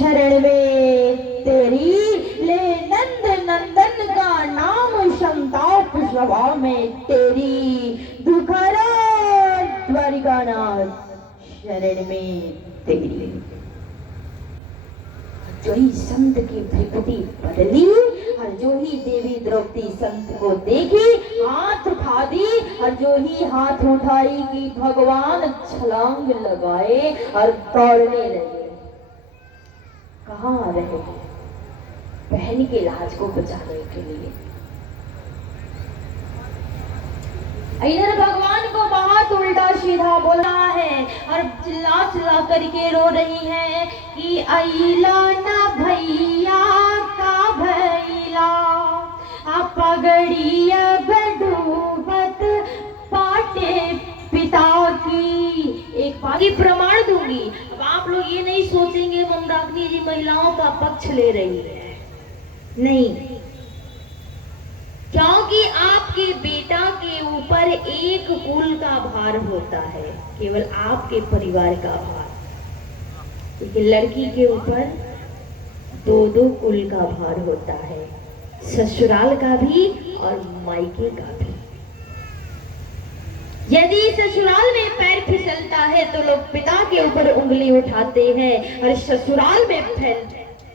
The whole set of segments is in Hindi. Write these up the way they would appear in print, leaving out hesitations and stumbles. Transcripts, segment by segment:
शरण में तेरी, ले नंद नंदन का नाम, संताप सभा में तेरी, दुखहरा द्वारिकानाथ शरण में तेरी। जो ही संत की भ्रिकुटी बदली और जो ही देवी द्रौपदी संत को देखी हाथ उठा दी, और जो ही हाथ उठाई कि भगवान छलांग लगाए और दौड़ने लगे। कहाँ रहे बहन के लाज को बचाने के लिए। इधर भगवान को बहुत उल्टा सीधा बोला है और चिल्ला चिल्ला करके रो रही है कि अइला ना भैया का भैला, पगड़िया डूबत पाटे पिता की। एक बात की प्रमाण दूंगी, अब आप लोग ये नहीं सोचेंगे मंदाकिनी जी महिलाओं का पक्ष ले रही है, नहीं, क्योंकि आपके बेटा के ऊपर एक कुल का भार होता है, केवल आपके परिवार का भार, लेकिन लड़की के ऊपर दो दो कुल का भार होता है, ससुराल का भी और मायके का भी। यदि ससुराल में पैर फिसलता है तो लोग पिता के ऊपर उंगली उठाते हैं, और ससुराल में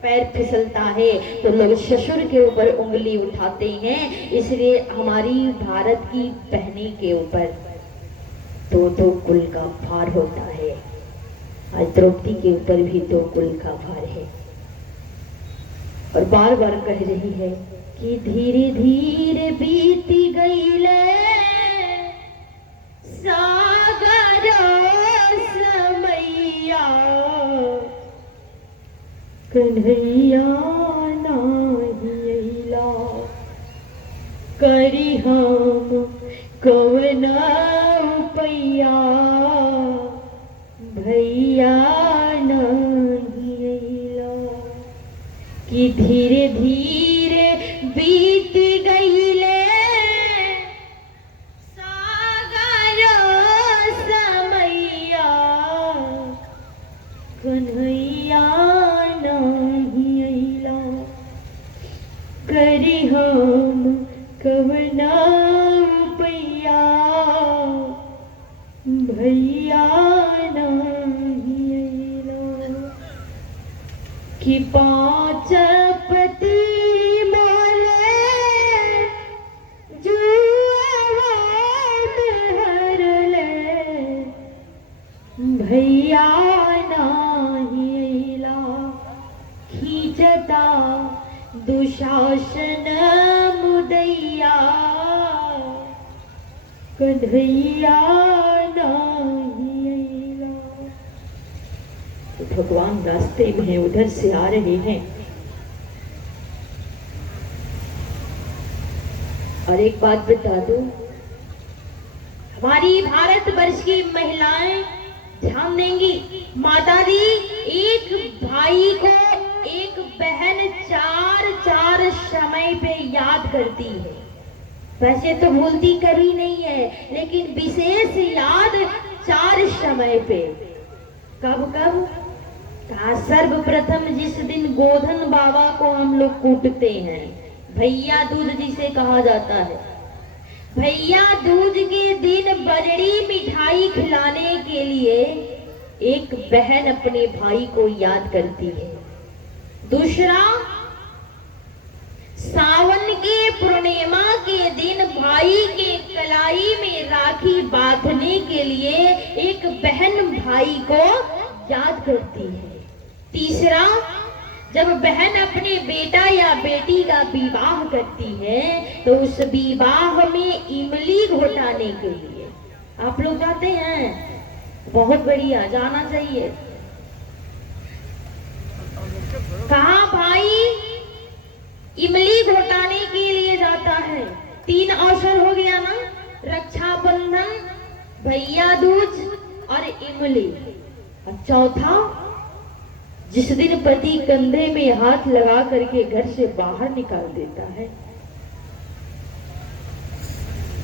पैर फिसलता है तो लोग ससुर के ऊपर उंगली उठाते हैं। इसलिए हमारी भारत की बहनी के ऊपर दो दो कुल का भार होता है, और द्रौपदी के ऊपर भी दो कुल का भार है। और बार बार कह रही है कि धीरे धीरे बीती गईले सागर समैया, कन्हैया नाही अइला, करी हम कवना उपैया, भैया नाही अइला। कि धीरे धीरे बीत गईले सागर समैया, कन्हैया नाही अइला, करी हम कवना उपैया, भैया नाही अइला। कि पाँच पति मारे जुआ में हरले, भैया नाही अइला, खींचता दुशासन मुदैया, कन्हैया नाही अइला। तो भगवान रास्ते में है, उधर से आ रहे हैं, और एक बात बता दो, हमारी भारतवर्ष की महिलाएं ध्यान देंगी। माता दी एक भाई को एक बहन चार चार समय पे याद करती है, वैसे तो भूलती कभी नहीं है, लेकिन विशेष याद चार समय पे। कब कब? सर्वप्रथम जिस दिन गोधन बाबा को हम लोग कूटते हैं, भैया दूज जिसे कहा जाता है, भैया दूज के दिन बजड़ी मिठाई खिलाने के लिए एक बहन अपने भाई को याद करती है। दूसरा, सावन के पूर्णिमा के दिन भाई के कलाई में राखी बांधने के लिए एक बहन भाई को याद करती है। तीसरा, जब बहन अपने बेटा या बेटी का विवाह करती है तो उस विवाह में इमली घोटाने के लिए, आप लोग जाते हैं? बहुत बढ़िया, जाना चाहिए। कहाँ भाई इमली घोटाने के लिए जाता है? 3 अवसर हो गया ना, रक्षाबंधन, भैया दूज और इमली। और चौथा, जिस दिन पति कंधे में हाथ लगा करके घर से बाहर निकाल देता है,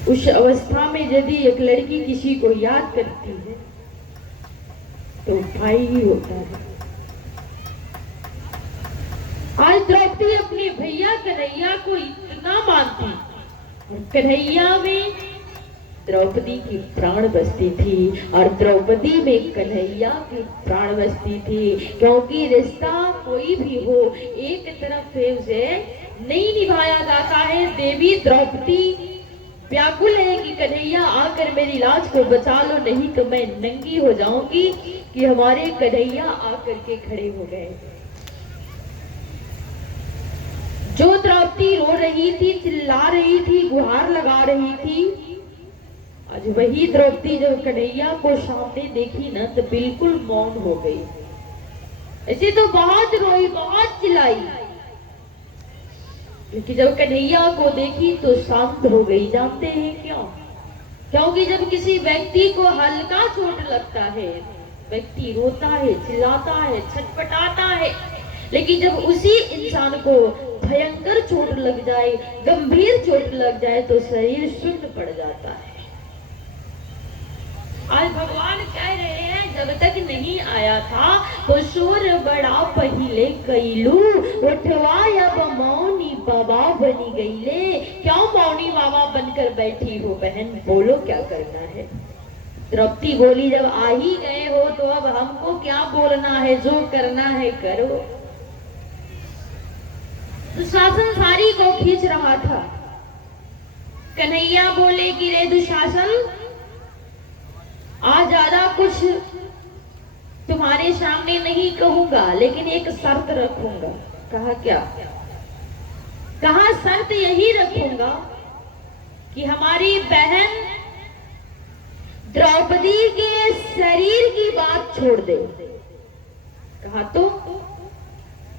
उस अवस्था में यदि एक लड़की किसी को याद करती है तो भाई ही होता है। द्रौपदी अपने भैया कन्हैया को इतना मानती, कन्हैया में द्रौपदी की प्राण बसती थी और द्रौपदी में कन्हैया की प्राण बसती थी, क्योंकि रिश्ता कोई भी हो एक तरफ से उसे नहीं निभाया जाता है। देवी द्रौपदी व्याकुल है कि कन्हैया आकर मेरी लाज को बचा लो, नहीं तो मैं नंगी हो जाऊंगी, कि हमारे कन्हैया आकर के खड़े हो गए। जो द्रौपदी रो रही थी, चिल्ला रही थी, गुहार लगा रही थी, आज वही द्रौपदी जब कन्हैया को सामने देखी ना तो बिल्कुल मौन हो गई। ऐसे तो बहुत रोई, बहुत चिल्लाई, क्योंकि जब कन्हैया को देखी तो शांत हो गई। जानते हैं क्यों? क्योंकि जब किसी व्यक्ति को हल्का चोट लगता है, व्यक्ति रोता है, चिल्लाता है, छटपटाता है, लेकिन जब उसी इंसान को भयंकर चोट लग जाए, गंभीर चोट लग जाए, तो शरीर सुन्न पड़ जाता है। आज भगवान कह रहे हैं, जब तक नहीं आया था तो शोर बड़ा पहिले कैलू, उठवा अब मौनी बाबा बनी गईले। क्यों मौनी बाबा बनकर बैठी हो बहन, बोलो क्या करना है? द्रौपदी बोली, जब आ ही गए हो तो अब हमको क्या बोलना है, जो करना है करो। दुशासन साड़ी को खींच रहा था। कन्हैया बोले कि रे दुशासन, आज ज्यादा कुछ तुम्हारे सामने नहीं कहूंगा, लेकिन एक शर्त रखूंगा। कहा क्या? कहा शर्त यही रखूंगा कि हमारी बहन द्रौपदी के शरीर की बात छोड़ दे। कहा तो?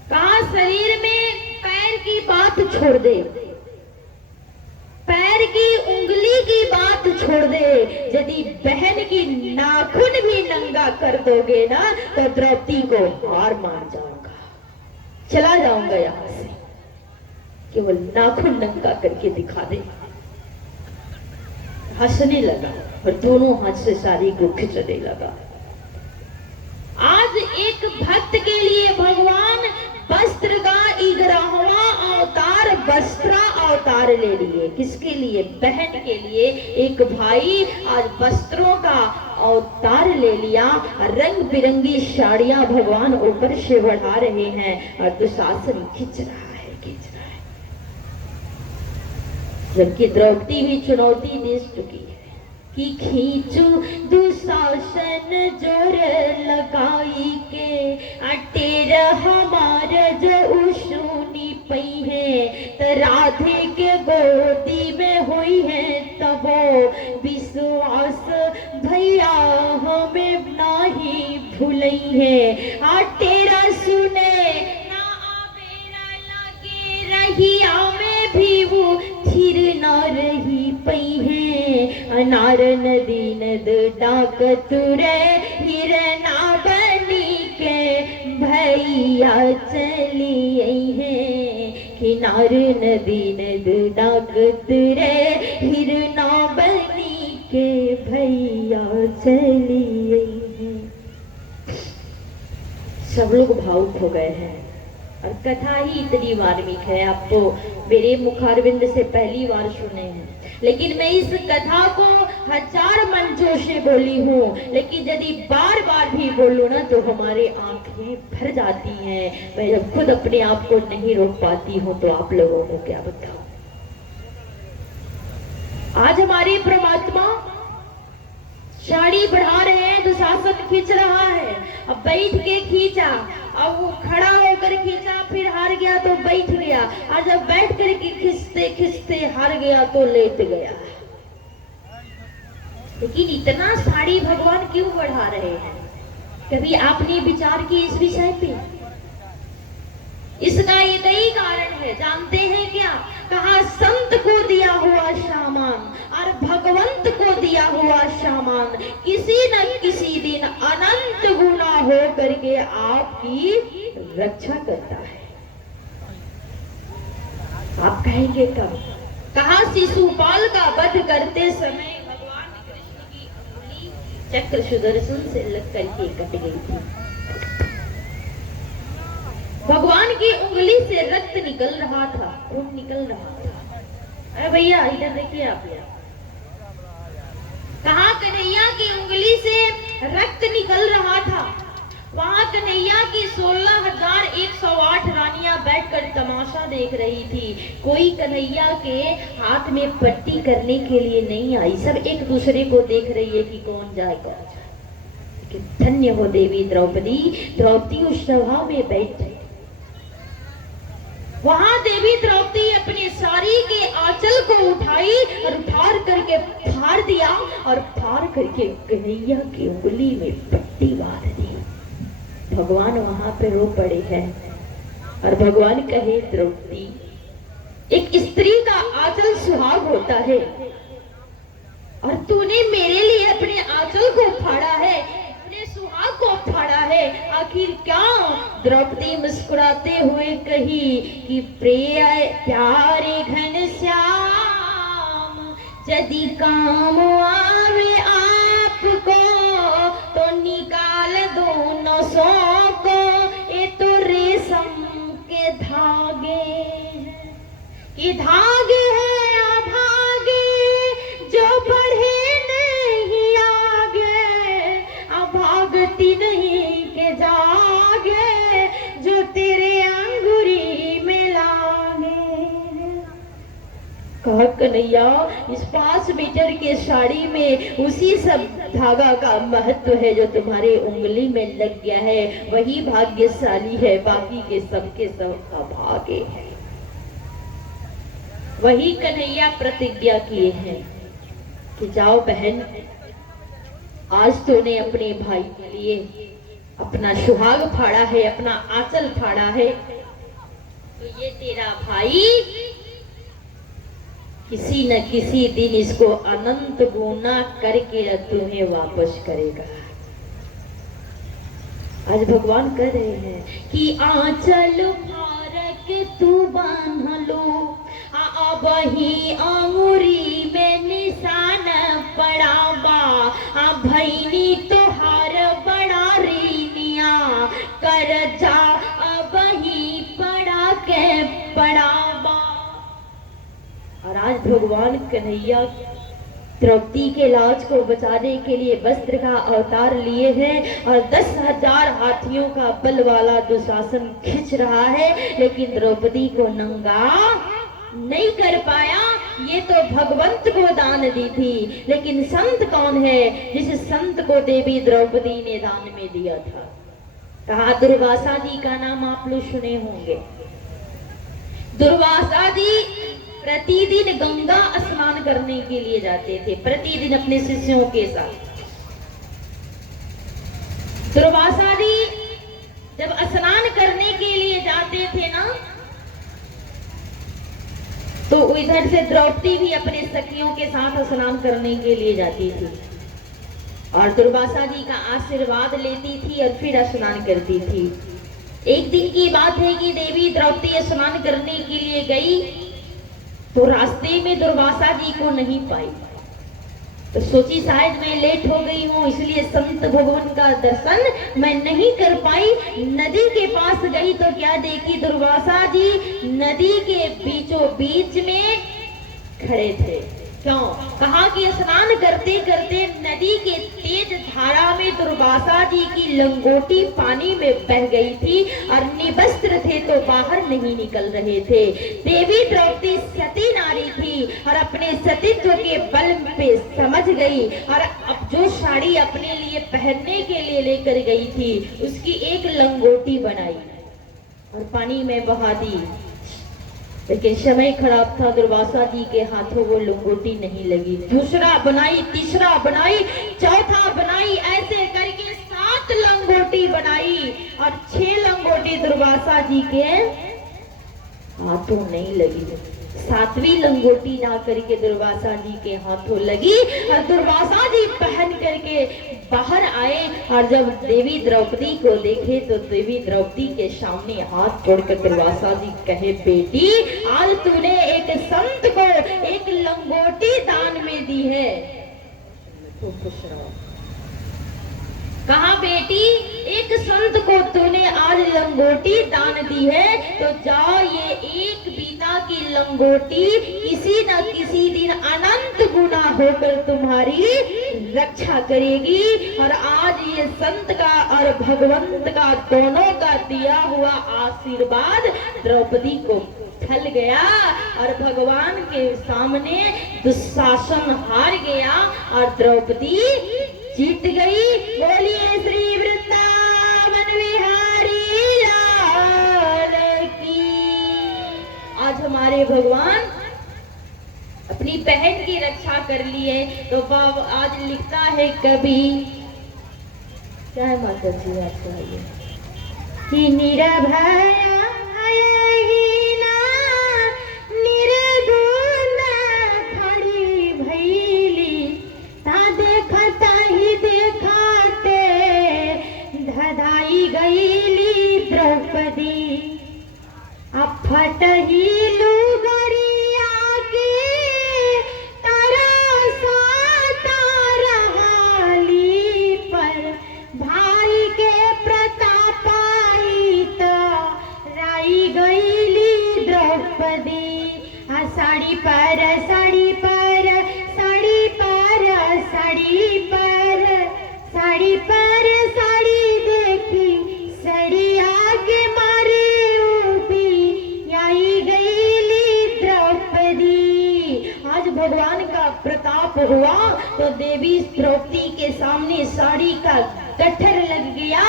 कहा शरीर में पैर की बात छोड़ दे, पैर की उंगली की बात छोड़ दे। यदि बहन की नाखून भी नंगा कर दोगे ना तो द्रौपदी को हार मान जाऊंगा, चला जाऊंगा यहां से। केवल नाखून नंगा करके दिखा दे। हंसने लगा और दोनों हाथ से साड़ी को खींचने लगा। आज एक भक्त के लिए भगवान वस्त्र का 11वां अवतार वस्त्रा अवतार ले लिए। किसके लिए? बहन के लिए। एक भाई आज वस्त्रों का अवतार ले लिया। रंग बिरंगी साड़ियां भगवान ऊपर से बढ़ा रहे हैं और दुशासन खींच रहा है, खींच रहा है। जबकि द्रौपदी भी चुनौती दे चुकी है कि खींचू दुशासन जोर लगाई के, अटेर हमार जो उसूनी पई है, तो राधे के गोदी में हुई है तबो विश्वास भैया हमें नाही भूलई है। अटेरा सुने ना आवेरा लगे रहिया में भी वो थिर न रही पई है। अनार नदी नद डाक तुरे हिरना बनी के भैया चली आई है। किनार नदी नद डाक तुरे हिरना बनी के भैया चली आई है। सब लोग भावुक हो गए हैं और कथा ही इतनी मार्मिक है। आप तो मेरे मुखारविंद से पहली बार सुने हैं, लेकिन मैं इस कथा को 1000 मंचों से बोली हूँ, लेकिन यदि बार बार भी बोलूँ ना तो हमारे आंखें भर जाती हैं। मैं जब खुद अपने आप को नहीं रोक पाती हूँ तो आप लोगों को क्या बताऊं। आज हमारे परमात्मा साड़ी बढ़ा रहे हैं, दुशासन खींच रहा है। अब बैठ के खींचा, अब वो खड़ा होकर खींचा, फिर हार गया तो बैठ गया, और जब बैठ कर के खींचते खींचते हार गया तो लेट गया। लेकिन इतना साड़ी भगवान क्यों बढ़ा रहे हैं? कभी आपने विचार किया इस विषय पे? इसका एक ही कारण है, जानते हैं क्या? कहा संत को दिया हुआ सामान और भगवंत को दिया हुआ सामान किसी न किसी दिन अनंत गुना हो करके आपकी रक्षा करता है। आप कहेंगे कब? कहा शिशुपाल का वध करते समय भगवान कृष्ण की उंगली चक्र सुदर्शन से लग करके कट गई थी। भगवान की उंगली से रक्त निकल रहा था, खून निकल रहा था। अरे भैया इधर देखिए आप, कहा कन्हैया की उंगली से रक्त निकल रहा था। वहां कन्हैया की 16,108 रानियां बैठकर तमाशा देख रही थी। कोई कन्हैया के हाथ में पट्टी करने के लिए नहीं आई, सब एक दूसरे को देख रही है कि कौन जाए कौन जाए। लेकिन धन्य हो देवी द्रौपदी, द्रौपदी उस सभा में बैठी। वहां देवी द्रौपदी अपनी साड़ी के आंचल को उठाई और उठार करके फाड़ दिया और फाड़ करके कन्हैया की उंगली में पट्टी बांध दी। भगवान वहां पे रो पड़े हैं और भगवान कहे, द्रौपदी, एक स्त्री का आंचल सुहाग होता है और तूने मेरे लिए अपने आंचल को फाड़ा है, अपने सुहाग को फाड़ा है, आखिर क्या? द्रौपदी मुस्कुराते हुए कही कि प्यारे घनश्याम, यदि काम आवे आपको तो निकाल दो नसों को, ये तो रेशम के धागे हैं, ये धागे हैं अभागे जो बढ़े नहीं आगे, अभागती नहीं के जागे जो तेरे अंगूरी में लागे। कहा कन्हैया, इस 5 मीटर के साड़ी में उसी सब धागा का महत्व है जो तुम्हारे उंगली में लग गया है, वही भाग्यशाली है, बाकी के सब अभागे हैं। वही कन्हैया प्रतिज्ञा किए हैं कि जाओ बहन, आज तूने अपने भाई के लिए अपना सुहाग फाड़ा है, अपना आंचल फाड़ा है, तो ये तेरा भाई किसी न किसी दिन इसको अनंत गुना करके तुम्हें वापस करेगा। आज भगवान कह रहे हैं कि आंचल फारक तू बांध लो, अब ही अंगूरी में निशान पड़ावा, भैनी तोहार बड़ा रीनिया कर जा, अब ही पड़ा के पड़ावा। और आज भगवान कन्हैया द्रौपदी के लाज को बचाने के लिए वस्त्र का अवतार लिए हैं और 10,000 हाथियों का बल वाला दुशासन खींच रहा है, लेकिन द्रौपदी को नंगा नहीं कर पाया। ये तो भगवंत को दान दी थी, लेकिन संत कौन है जिस संत को देवी द्रौपदी ने दान में दिया था? कहा दुर्वासा जी का नाम आप लोग सुने होंगे। दुर्वासा जी प्रतिदिन गंगा स्नान करने के लिए जाते थे, प्रतिदिन अपने शिष्यों के साथ। दुर्वासा जी जब स्नान करने के लिए जाते थे ना, तो इधर से द्रौपदी भी अपने सखियों के साथ स्नान करने के लिए जाती थी और दुर्वासा जी का आशीर्वाद लेती थी और फिर स्नान करती थी। एक दिन की बात है कि देवी द्रौपदी स्नान करने के लिए गई तो रास्ते में दुर्वासा जी को नहीं पाई, तो सोची शायद मैं लेट हो गई हूँ, इसलिए संत भगवान का दर्शन मैं नहीं कर पाई। नदी के पास गई तो क्या देखी, दुर्वासा जी नदी के बीचों बीच में खड़े थे। क्यों? कहा कि स्नान करते करते नदी के तेज धारा में दुर्वासा जी की लंगोटी पानी में बह गई थी और निवस्त्र थे तो बाहर नहीं निकल रहे थे। देवी द्रौपदी सती नारी थी और अपने सतीत्व के बल पे समझ गई और अब जो साड़ी अपने लिए पहनने के लिए लेकर गई थी उसकी एक लंगोटी बनाई और पानी में बहा दी, लेकिन समय खराब था, दुर्वासा जी के हाथों वो लंगोटी नहीं लगी। दूसरा बनाई, तीसरा बनाई, चौथा बनाई, ऐसे करके 7 लंगोटी बनाई और 6 लंगोटी दुर्वासा जी के हाथों नहीं लगी। 7वीं लंगोटी ना करके दुर्वासा जी के हाथों लगी और दुर्वासा जी पहन करके बाहर आए और जब देवी द्रौपदी को देखे तो देवी द्रौपदी के सामने हाथ जोड़कर दुर्वासा जी कहे, बेटी आज तूने एक संत को एक लंगोटी दान में दी है, तो खुश रहो। कहा बेटी एक संत को तूने आज लंगोटी दान दी है, तो जाओ ये एक बीता की लंगोटी किसी न किसी दिन अनंत गुना होकर तुम्हारी रक्षा करेगी। और आज ये संत का और भगवंत का दोनों का दिया हुआ आशीर्वाद द्रौपदी को फल गया और भगवान के सामने दुशासन हार गया और द्रौपदी जीत गई। बोलिए श्री वृंदावन बिहारी लाल की। आज हमारे भगवान अपनी बहन की रक्षा कर लिए। तो आज लिखता है कभी, क्या है माता जी आपको आइए कि निरभया फटही लुगरिया के तरसा तारहाली पर भाई के प्रतापाई तो राई गईली द्रौपदी। साड़ी पर साड़ी पर साड़ी पर साड़ी पर साड़ी पर साड़ी देखी साड़ी आगे मारी भगवान का प्रताप हुआ तो देवी द्रौपदी के सामने साड़ी का गट्ठर लग गया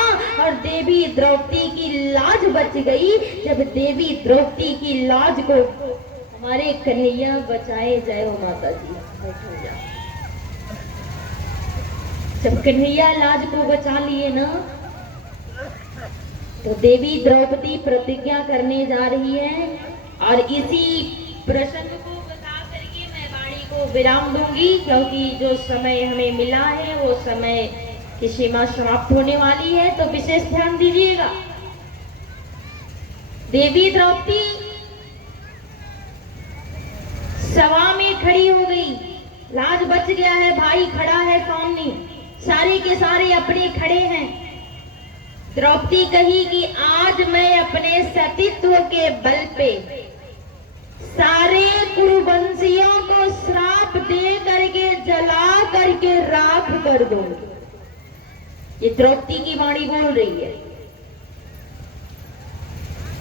और देवी द्रौपदी की लाज बच गई। जब देवी द्रौपदी की लाज को हमारे कन्हैया बचाए जाए, माता जी जब कन्हैया लाज को बचा लिए ना, तो देवी द्रौपदी प्रतिज्ञा करने जा रही है और इसी प्रसंग को को विराम दूंगी, क्योंकि जो समय हमें मिला है वो समय की सीमा समाप्त होने वाली है। तो विशेष ध्यान दीजिएगा। देवी द्रौपदी सभा में खड़ी हो गई, लाज बच गया है, भाई खड़ा है सामने, सारे के सारे अपने खड़े हैं। द्रौपदी कही कि आज मैं अपने सतीत्व के बल पे सारे कुरुवंशियों को श्राप दे करके जला करके राख कर दूंगी। ये द्रौपदी की वाणी बोल रही है।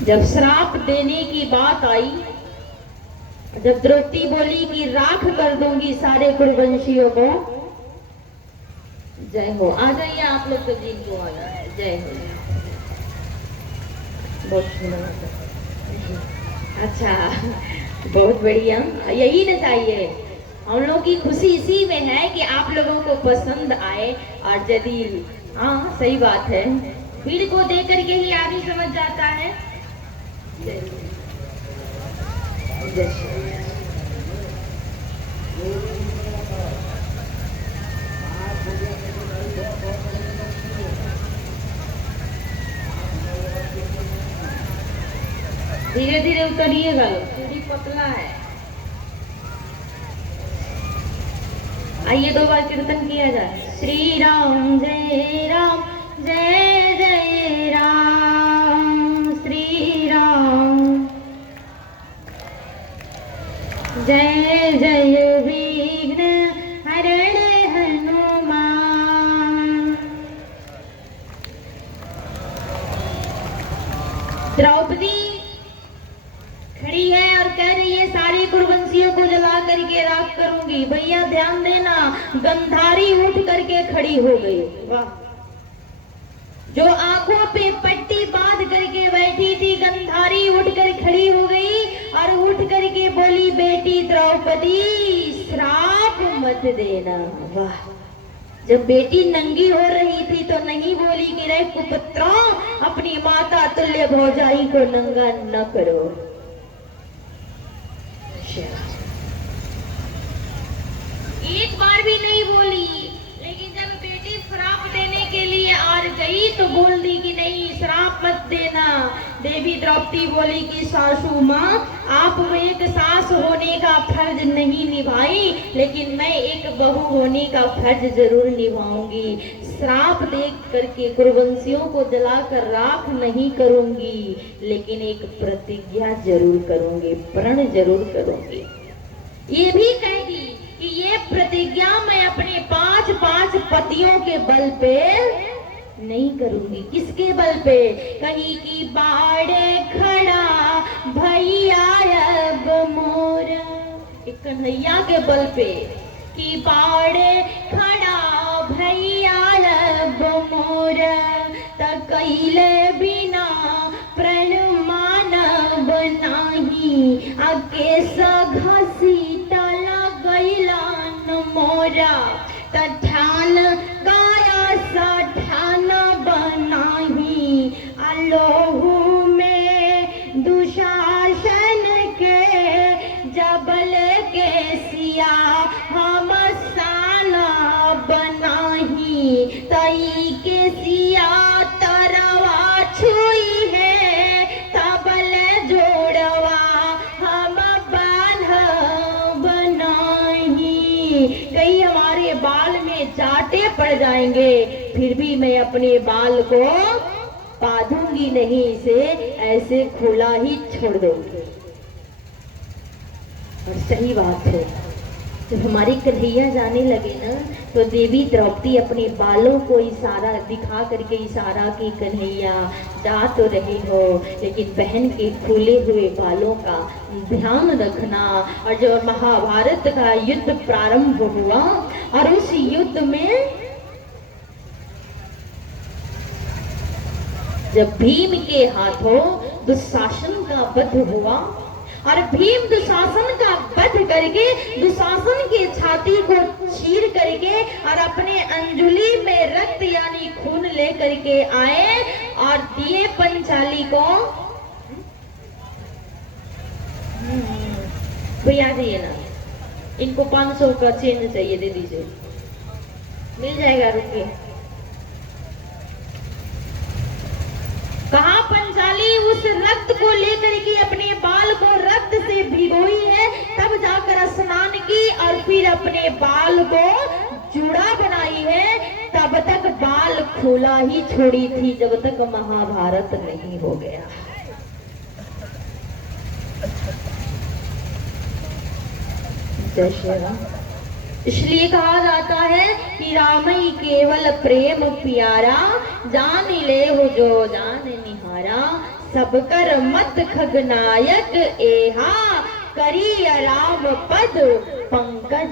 जब श्राप देने की बात आई, जब द्रौपदी बोली कि राख कर दूंगी सारे कुरुवंशियों को, जय हो। आ जाइए आप लोग तो जी को आ जाए। जय हो। बहुत सुंदर। अच्छा, बहुत बढ़िया, यही ना चाहिए। हम लोग की खुशी इसी में है कि आप लोगों को पसंद आए। और यदि हाँ सही बात है, भीड़ को देख करके ही आदमी समझ जाता है। धीरे धीरे उतरिएगा, सीढ़ी पतला है। आइए दो बार कीर्तन किया जाए। श्री राम जय राम जय जय राम, श्री राम जय जय विघ्न हरण हनुमान। द्रौपदी खड़ी है और कह रही है सारी कुरुवंशियों को जला करके राख करूंगी। भैया ध्यान देना, गंधारी उठ करके खड़ी हो गई। वाह, जो आंखों पे पट्टी बांध करके बैठी थी, गंधारी उठकर खड़ी हो गई और उठ करके बोली, बेटी द्रौपदी श्राप मत देना। वाह, जब बेटी नंगी हो रही थी तो नहीं बोली कि रे कुपुत्रों, अपनी माता तुल्य भौजाई को नंगा न करो। एक बार भी नहीं बोली, लेकिन जब बेटी श्राप देने के लिए आ गई तो बोल दी कि नहीं श्राप मत देना। देवी द्रौपदी बोली कि सासू माँ, आप एक सास होने का फर्ज नहीं निभाई, लेकिन मैं एक बहू होने का फर्ज जरूर निभाऊंगी। श्राप देख करके कुरुवंशियों को जलाकर राख नहीं करूंगी, लेकिन एक प्रतिज्ञा जरूर करूंगी, प्रण जरूर करूंगी। ये भी कहेगी कि ये प्रतिज्ञा मैं अपने 5 पतियों के बल पे नहीं करूंगी। किसके बल पे? कहीं की बाड़े खड़ा भैया अब मोरा, एक कन्हैया के बल पे कि बाड़े खड़ा भैया अब मोरा, तकैले बिना प्रण मानब नाही, आके घसी टला गैला न मोरा, तठान गाया सठान बनाही, अलोहू में दुशासन के जबल के सिया हम साना बनाही, तई के सिया तरवा छुई है, तबल जोड़वा हम बांध बनाही। कई हमारे बाल में जाटे पड़ जाएंगे, फिर भी मैं अपने बाल को बांधूंगी नहीं, इसे ऐसे खुला ही छोड़ दूंगी। और सही बात है, जब हमारी कन्हैया जाने लगे ना, तो देवी द्रौपदी अपने बालों को इशारा दिखा करके इशारा की, कन्हैया जा तो रहे हो, लेकिन बहन के खुले हुए बालों का ध्यान रखना। और जब महाभारत का युद्ध प्रारंभ हुआ, और उस युद्ध में जब भीम के हाथों दुशासन का वध हुआ, और भीम दुशासन का वध करके दुशासन के छाती को चीर करके और अपने अंजुली में रक्त यानी खून ले करके आए और दिए पंचाली को। भैया दिए ना, इनको 500 का चेन चाहिए, दे दीजिए, मिल जाएगा, रुकिए। कहा पंचाली उस रक्त को लेकर के अपने बाल को रक्त से भिगोई है, तब जाकर स्नान की और फिर अपने बाल को जूड़ा बनाई है, तब तक बाल खुला ही छोड़ी थी, जब तक महाभारत नहीं हो गया। जय श्री राम। इसलिए कहा जाता है कि रामई केवल प्रेम प्यारा, जान ले हो जो जान निहारा, सब कर मत खगनायक एहा, करी राम पद पंकज।